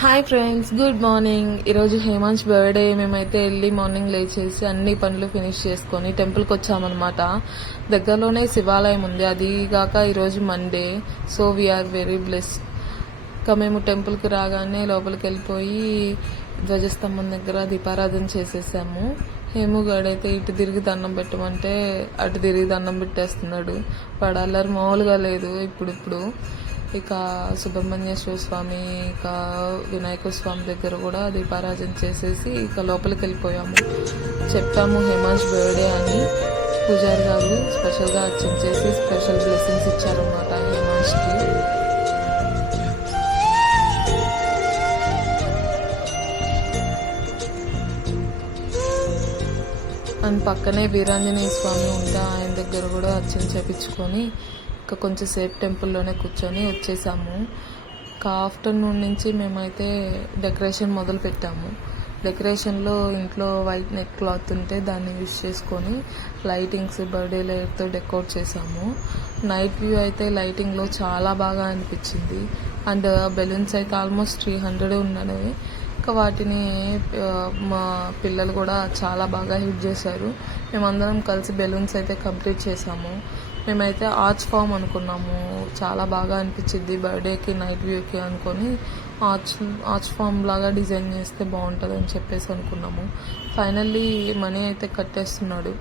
Hi friends good morning ఈరోజు Hemanth birthday మేమైతే వెళ్ళి మార్నింగ్ లేచేసి అన్ని పనులు ఫినిష్ చేసుకొని టెంపుల్కి వచ్చామన్నమాట. దగ్గరలోనే శివాలయం ఉంది. అది కాక ఈరోజు Monday so we are very blessed ఇంకా మేము టెంపుల్కి రాగానే లోపలికి వెళ్ళిపోయి ధ్వజస్తంభం దగ్గర దీపారాధన చేసేసాము. హేముగాడైతే ఇటు తిరిగి దండం పెట్టమంటే అటు తిరిగి దండం పెట్టేస్తున్నాడు. వాడు అల్లరి మామూలుగా లేదు ఇప్పుడిప్పుడు. ఇక సుబ్రహ్మణ్యేశ్వర స్వామి ఇక వినాయక స్వామి దగ్గర కూడా దీపారాజన చేసేసి ఇక లోపలికి వెళ్ళిపోయాము. చెప్పాము హేమాంష్ బర్త్డే అని. పూజారి గారు స్పెషల్గా అర్చన చేసి స్పెషల్ బ్లెస్సింగ్స్ ఇచ్చారన్నమాట హేమాంష్కి అండ్ పక్కనే వీరాంజనేయ స్వామి ఉంటే ఆయన దగ్గర కూడా అర్చన చేపించుకొని ఇంకా కొంచెం సేఫ్ టెంపుల్లోనే కూర్చొని వచ్చేసాము. ఒక ఆఫ్టర్నూన్ నుంచి మేమైతే డెకరేషన్ మొదలు పెట్టాము. డెకరేషన్లో ఇంట్లో వైట్ నెట్ క్లాత్ ఉంటే దాన్ని యూజ్ చేసుకొని లైటింగ్స్ బర్త్డే లైట్తో డెకోర్ చేసాము. నైట్ వ్యూ అయితే లైటింగ్లో చాలా బాగా అనిపించింది. అండ్ బెలూన్స్ అయితే ఆల్మోస్ట్ త్రీ హండ్రెడ్ ఉన్నవి ఇంకా వాటిని మా పిల్లలు కూడా చాలా బాగా హిట్ చేశారు. మేమందరం కలిసి బెలూన్స్ అయితే కంప్లీట్ చేసాము మేమైతే ఆర్చ్ ఫామ్ అనుకున్నాము. చాలా బాగా అనిపించింది బర్త్డేకి నైట్ వ్యూకి అనుకొని ఆర్చ్ ఆర్చ్ ఫామ్ లాగా డిజైన్ చేస్తే బాగుంటుంది అని చెప్పేసి అనుకున్నాము. ఫైనల్లీ మనీ అయితే కట్టేస్తున్నాడు.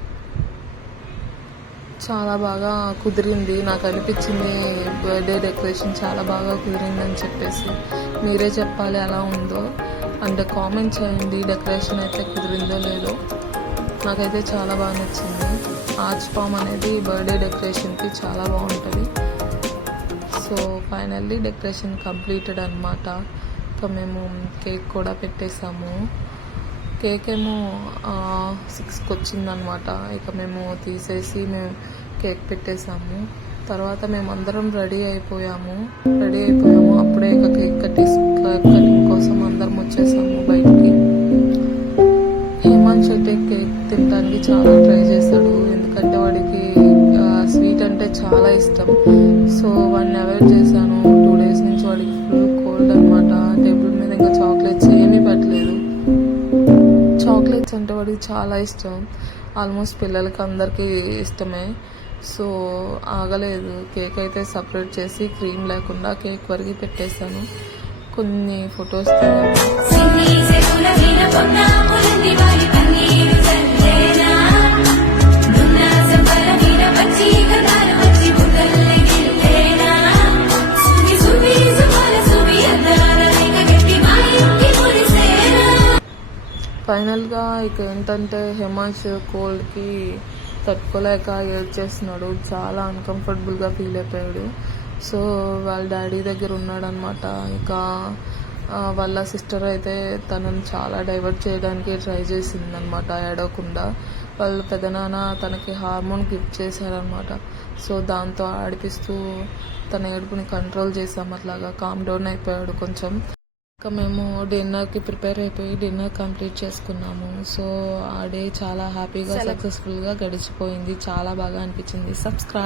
చాలా బాగా కుదిరింది. నాకు అనిపించింది బర్త్డే డెకరేషన్ చాలా బాగా కుదిరింది అని చెప్పేసి. మీరే చెప్పాలి ఎలా ఉందో. అండ్ కామెంట్ చేయండి. డెకరేషన్ అయితే కుదిరిందో లేదో. నాకైతే చాలా బాగా నచ్చింది. ఆర్చ్ ఫామ్ అనేది బర్త్డే డెకరేషన్కి చాలా బాగుంటుంది. సో ఫైనల్లీ డెకరేషన్ కంప్లీటెడ్ అనమాట ఇంకా మేము కేక్ కూడా పెట్టేసాము. కేక్ ఏమో సిక్స్కి వచ్చిందనమాట ఇక మేము తీసేసి మేము కేక్ పెట్టేసాము. తర్వాత మేము అందరం రెడీ అయిపోయాము. రెడీ అయిపోయాము. అప్పుడే ఇక కేక్ కట్టేసి తినడానికి చాలా ట్రై చేశాడు ఎందుకంటే వాడికి స్వీట్ అంటే చాలా ఇష్టం. సో వాడిని అవాయిడ్ చేశాను. టూ డేస్ నుంచి వాడికి ఫుల్ కోల్డ్ అనమాట టేబుల్ మీద ఇంకా చాక్లెట్స్ ఏమీ పెట్టలేదు. చాక్లెట్స్ అంటే వాడికి చాలా ఇష్టం. ఆల్మోస్ట్ పిల్లలకి అందరికీ ఇష్టమే. సో ఆగలేదు. కేక్ అయితే సపరేట్ చేసి క్రీమ్ లేకుండా కేక్ వరకు పెట్టేశాను. కొన్ని ఫొటోస్ సిన్ని ఫైనల్గా ఇక ఏంటంటే హేమాంష్ కోల్డ్కి తట్టుకోలేక ఏడ్చేస్తున్నాడు చాలా అన్కంఫర్టబుల్గా ఫీల్ అయిపోయాడు. సో వాళ్ళ డాడీ దగ్గర ఉన్నాడనమాట ఇంకా వాళ్ళ సిస్టర్ అయితే తనని చాలా డైవర్ట్ చేయడానికి ట్రై చేసిందనమాట ఏడవకుండా వాళ్ళ పెదనాన్న తనకి హార్మోన్ గిఫ్ట్ చేశారనమాట సో దాంతో ఆడిపిస్తూ తన ఏడుపుని కంట్రోల్ చేసాం అట్లాగా. కామ్ డౌన్ అయిపోయాడు కొంచెం. ఇంకా మేము డిన్నర్కి ప్రిపేర్ అయిపోయి డిన్నర్ కంప్లీట్ చేసుకున్నాము. సో ఆ డే చాలా హ్యాపీగా సక్సెస్ఫుల్గా గడిచిపోయింది. చాలా బాగా అనిపించింది. సబ్స్క్రైబ్